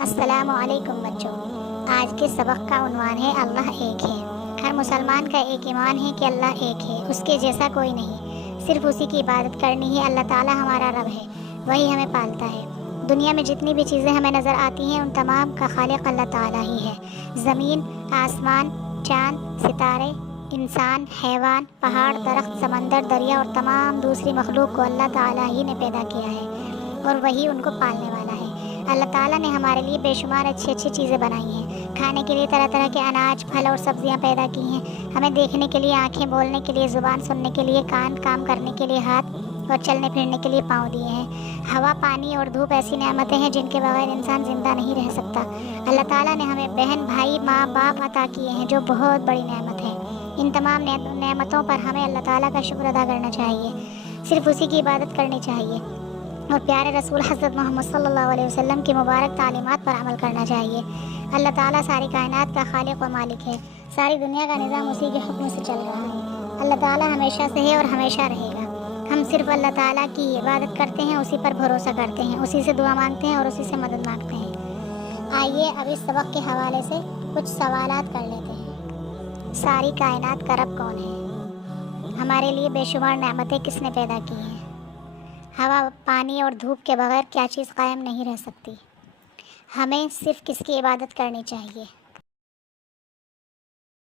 السلام علیکم بچوں، آج کے سبق کا عنوان ہے اللہ ایک ہے۔ ہر مسلمان کا ایک ایمان ہے کہ اللہ ایک ہے، اس کے جیسا کوئی نہیں، صرف اسی کی عبادت کرنی ہے۔ اللہ تعالیٰ ہمارا رب ہے، وہی ہمیں پالتا ہے۔ دنیا میں جتنی بھی چیزیں ہمیں نظر آتی ہیں ان تمام کا خالق اللہ تعالیٰ ہی ہے۔ زمین، آسمان، چاند، ستارے، انسان، حیوان، پہاڑ، درخت، سمندر، دریا اور تمام دوسری مخلوق کو اللہ تعالیٰ ہی نے پیدا کیا ہے اور وہی ان کو پالنے والا ہے۔ اللہ تعالیٰ نے ہمارے لیے بے شمار اچھی چیزیں بنائی ہیں، کھانے کے لیے طرح طرح کے اناج، پھل اور سبزیاں پیدا کی ہیں، ہمیں دیکھنے کے لیے آنکھیں، بولنے کے لیے زبان، سننے کے لیے کان، کام کرنے کے لیے ہاتھ اور چلنے پھرنے کے لیے پاؤں دیے ہیں۔ ہوا، پانی اور دھوپ ایسی نعمتیں ہیں جن کے بغیر انسان زندہ نہیں رہ سکتا۔ اللہ تعالیٰ نے ہمیں بہن، بھائی، ماں باپ عطا کیے ہیں جو بہت بڑی نعمت ہے۔ ان تمام نعمتوں پر ہمیں اللہ تعالیٰ کا شکر ادا کرنا چاہیے، صرف اسی کی عبادت کرنی چاہیے اور پیارے رسول حضرت محمد صلی اللہ علیہ وسلم کی مبارک تعلیمات پر عمل کرنا چاہیے۔ اللہ تعالیٰ ساری کائنات کا خالق و مالک ہے، ساری دنیا کا نظام اسی کے حکم سے چل رہا ہے۔ اللہ تعالیٰ ہمیشہ سے ہے اور ہمیشہ رہے گا۔ ہم صرف اللہ تعالیٰ کی عبادت کرتے ہیں، اسی پر بھروسہ کرتے ہیں، اسی سے دعا مانگتے ہیں اور اسی سے مدد مانگتے ہیں۔ آئیے اب اس سبق کے حوالے سے کچھ سوالات کر لیتے ہیں۔ ساری کائنات کا رب کون ہے؟ ہمارے لیے بے شمار نعمتیں کس نے پیدا کی ہیں؟ ہوا، پانی اور دھوپ کے بغیر کیا چیز قائم نہیں رہ سکتی؟ ہمیں صرف کس کی عبادت کرنی چاہیے؟